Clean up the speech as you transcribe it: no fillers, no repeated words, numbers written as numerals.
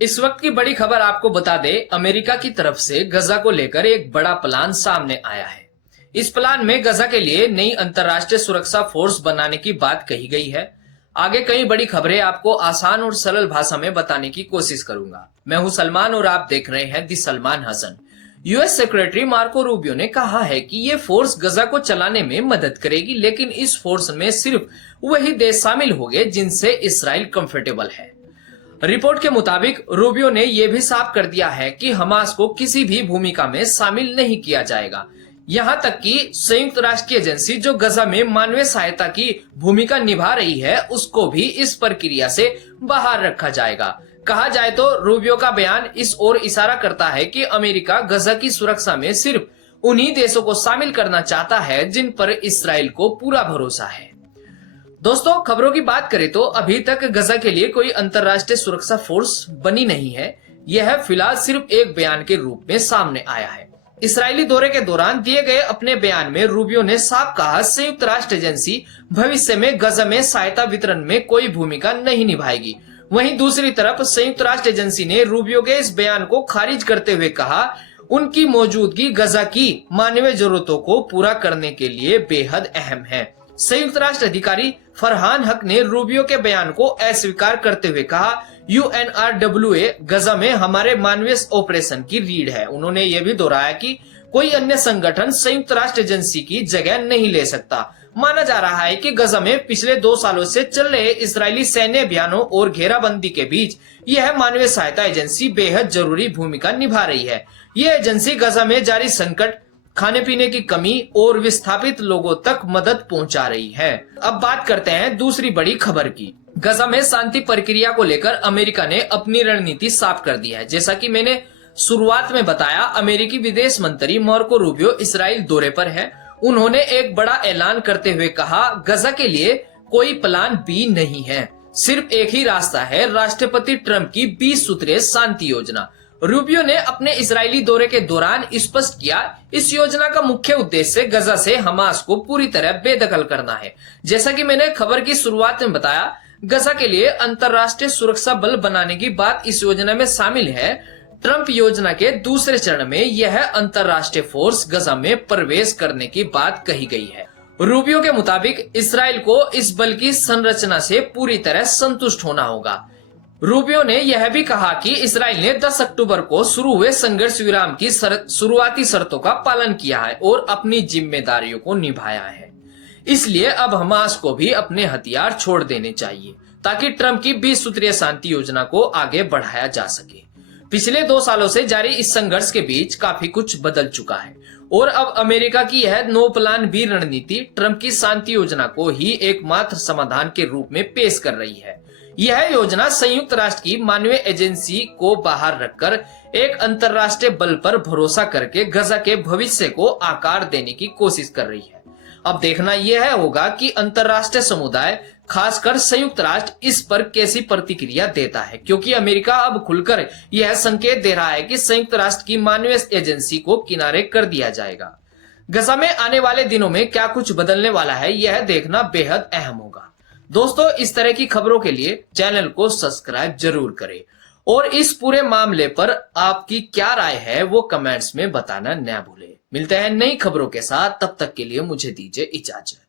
इस वक्त की बड़ी खबर आपको बता दे, अमेरिका की तरफ से गजा को लेकर एक बड़ा प्लान सामने आया है। इस प्लान में गजा के लिए नई अंतर्राष्ट्रीय सुरक्षा फोर्स बनाने की बात कही गई है। आगे कई बड़ी खबरें आपको आसान और सरल भाषा में बताने की कोशिश करूंगा। मैं हूं सलमान और आप देख रहे हैं the Salman Hasan. US secretary Marco Rubio ने कहा है कि ये फोर्स गजा को चलाने में मदद करेगी, लेकिन इस फोर्स में सिर्फ वही देश शामिल होंगे जिनसे इसराइल कंफर्टेबल है। रिपोर्ट के मुताबिक रूबियो ने यह भी साफ कर दिया है कि हमास को किसी भी भूमिका में शामिल नहीं किया जाएगा। यहां तक कि संयुक्त राष्ट्र की एजेंसी जो गजा में मानवीय सहायता की भूमिका निभा रही है, उसको भी इस प्रक्रिया से बाहर रखा जाएगा। कहा जाए तो रूबियो का बयान इस ओर इशारा करता है कि अमेरिका गजा की सुरक्षा में सिर्फ उन्हीं देशों को शामिल करना चाहता है जिन पर इसराइल को पूरा भरोसा है। दोस्तों, खबरों की बात करें तो अभी तक गजा के लिए कोई अंतर्राष्ट्रीय सुरक्षा फोर्स बनी नहीं है। यह फिलहाल सिर्फ एक बयान के रूप में सामने आया है। इसराइली दौरे के दौरान दिए गए अपने बयान में रूबियो ने साफ कहा, संयुक्त राष्ट्र एजेंसी भविष्य में गजा में सहायता वितरण में कोई भूमिका नहीं निभाएगी। वहीं दूसरी तरफ संयुक्त राष्ट्र एजेंसी ने रूबियो के इस बयान को खारिज करते हुए कहा, उनकी मौजूदगी गजा की मानवीय जरूरतों को पूरा करने के लिए बेहद अहम है। संयुक्त राष्ट्र अधिकारी फरहान हक ने रूबियो के बयान को अस्वीकार करते हुए कहा, यूएनआरडब्ल्यूए गजा में हमारे मानवीय ऑपरेशन की रीढ़ है। उन्होंने ये भी दोहराया कि कोई अन्य संगठन संयुक्त राष्ट्र एजेंसी की जगह नहीं ले सकता। माना जा रहा है कि गजा में पिछले 2 सालों से चल रहे इजरायली सैन्य अभियानों और घेराबंदी के बीच यह मानवीय सहायता एजेंसी बेहद जरूरी भूमिका निभा रही है। यह एजेंसी गजा में जारी संकट, खाने पीने की कमी और विस्थापित लोगों तक मदद पहुंचा रही है। अब बात करते हैं दूसरी बड़ी खबर की। गजा में शांति प्रक्रिया को लेकर अमेरिका ने अपनी रणनीति साफ कर दी है। जैसा कि मैंने शुरुआत में बताया, अमेरिकी विदेश मंत्री मार्को रूबियो इसराइल दौरे पर है। उन्होंने एक बड़ा ऐलान करते हुए कहा, गजा के लिए कोई प्लान बी नहीं है, सिर्फ एक ही रास्ता है, राष्ट्रपति ट्रंप की 20 सूत्रीय शांति योजना। रूबियो ने अपने इजरायली दौरे के दौरान स्पष्ट किया, इस योजना का मुख्य उद्देश्य गजा से हमास को पूरी तरह बेदखल करना है। जैसा कि मैंने खबर की शुरुआत में बताया, गजा के लिए अंतर्राष्ट्रीय सुरक्षा बल बनाने की बात इस योजना में शामिल है। ट्रंप योजना के दूसरे चरण में यह अंतर्राष्ट्रीय फोर्स गजा में प्रवेश करने की बात कही गई है। रूबियो के मुताबिक इसराइल को इस बल की संरचना से पूरी तरह संतुष्ट होना होगा। रूबियो ने यह भी कहा कि इसराइल ने 10 अक्टूबर को शुरू हुए संघर्ष विराम की शुरुआती शर्तों का पालन किया है और अपनी जिम्मेदारियों को निभाया है। इसलिए अब हमास को भी अपने हथियार छोड़ देने चाहिए ताकि ट्रंप की 20 सूत्रीय शांति योजना को आगे बढ़ाया जा सके। पिछले 2 सालों से जारी इस संघर्ष के बीच काफी कुछ बदल चुका है और अब अमेरिका की यह नो प्लान बी रणनीति ट्रंप की शांति योजना को ही एकमात्र समाधान के रूप में पेश कर रही है। यह योजना संयुक्त राष्ट्र की मानवीय एजेंसी को बाहर रखकर एक अंतर्राष्ट्रीय बल पर भरोसा करके गजा के भविष्य को आकार देने की कोशिश कर रही है। अब देखना यह होगा कि अंतर्राष्ट्रीय समुदाय, खासकर संयुक्त राष्ट्र, इस पर कैसी प्रतिक्रिया देता है, क्योंकि अमेरिका अब खुलकर यह संकेत दे रहा है कि संयुक्त राष्ट्र की मानवीय एजेंसी को किनारे कर दिया जाएगा। गजा में आने वाले दिनों में क्या कुछ बदलने वाला है, यह देखना बेहद अहम होगा। दोस्तों, इस तरह की खबरों के लिए चैनल को सब्सक्राइब जरूर करें और इस पूरे मामले पर आपकी क्या राय है वो कमेंट्स में बताना न भूलें। मिलते हैं नई खबरों के साथ, तब तक के लिए मुझे दीजिए इजाजत।